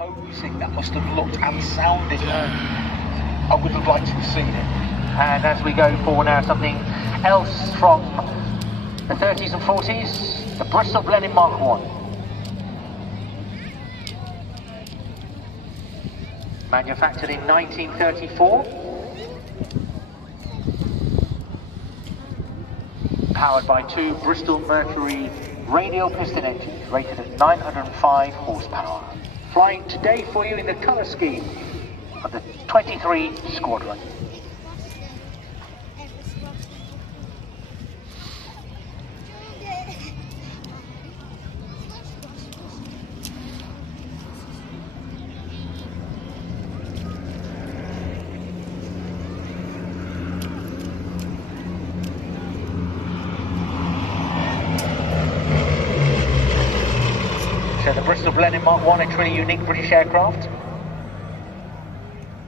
imposing that must have looked and sounded. I would have liked to have seen it. And as we go for now, something else from the 30s and 40s, the Bristol Blenheim Mark 1. Manufactured in 1934. Powered by two Bristol Mercury radial piston engines rated at 905 horsepower. Flying today for you in the colour scheme of the 23 Squadron. So the Bristol Blenheim Mark 1, a truly unique British aircraft.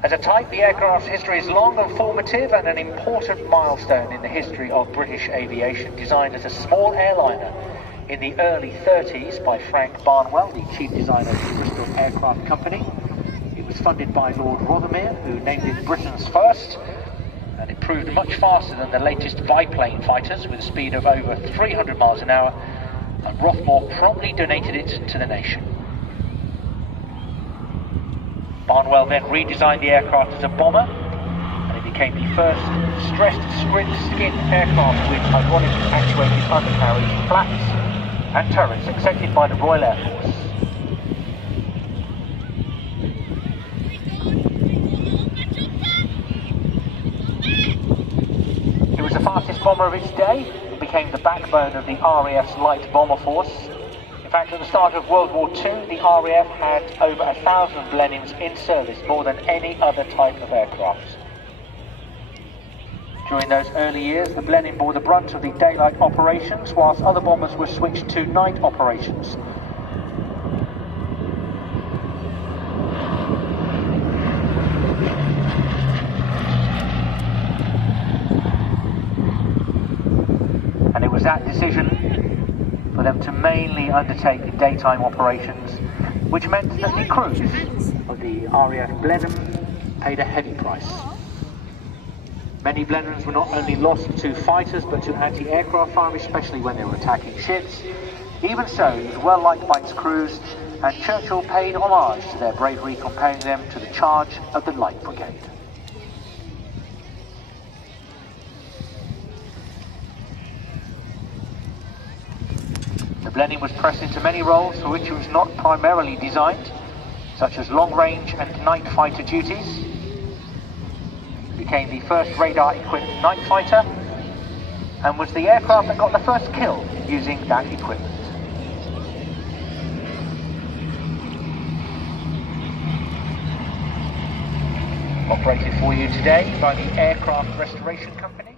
As a type, the aircraft's history is long and formative and an important milestone in the history of British aviation. Designed as a small airliner in the early 30s by Frank Barnwell, the chief designer of the Bristol Aircraft Company. It was funded by Lord Rothermere, who named it Britain's first, and it proved much faster than the latest biplane fighters with a speed of over 300 miles an hour, and Rothmore promptly donated it to the nation. Barnwell then redesigned the aircraft as a bomber, and it became the first stressed sprint skin aircraft with hydraulic actuated undercarriage, flaps and turrets accepted by the Royal Air Force. It was the fastest bomber of its day. Became the backbone of the RAF's light bomber force. In fact, at the start of World War II, the RAF had over 1,000 Blenheims in service, more than any other type of aircraft. During those early years, the Blenheim bore the brunt of the daylight operations, whilst other bombers were switched to night operations. And it was that decision for them to mainly undertake daytime operations, which meant that the crews of the RAF Blenheim paid a heavy price. Many Blenheims were not only lost to fighters but to anti-aircraft fire, especially when they were attacking ships. Even so, it was well liked by its crews, and Churchill paid homage to their bravery, comparing them to the charge of the Light Brigade. The Blenheim was pressed into many roles for which it was not primarily designed, such as long-range and night fighter duties. It became the first radar-equipped night fighter, and was the aircraft that got the first kill using that equipment. Operated for you today by the Aircraft Restoration Company.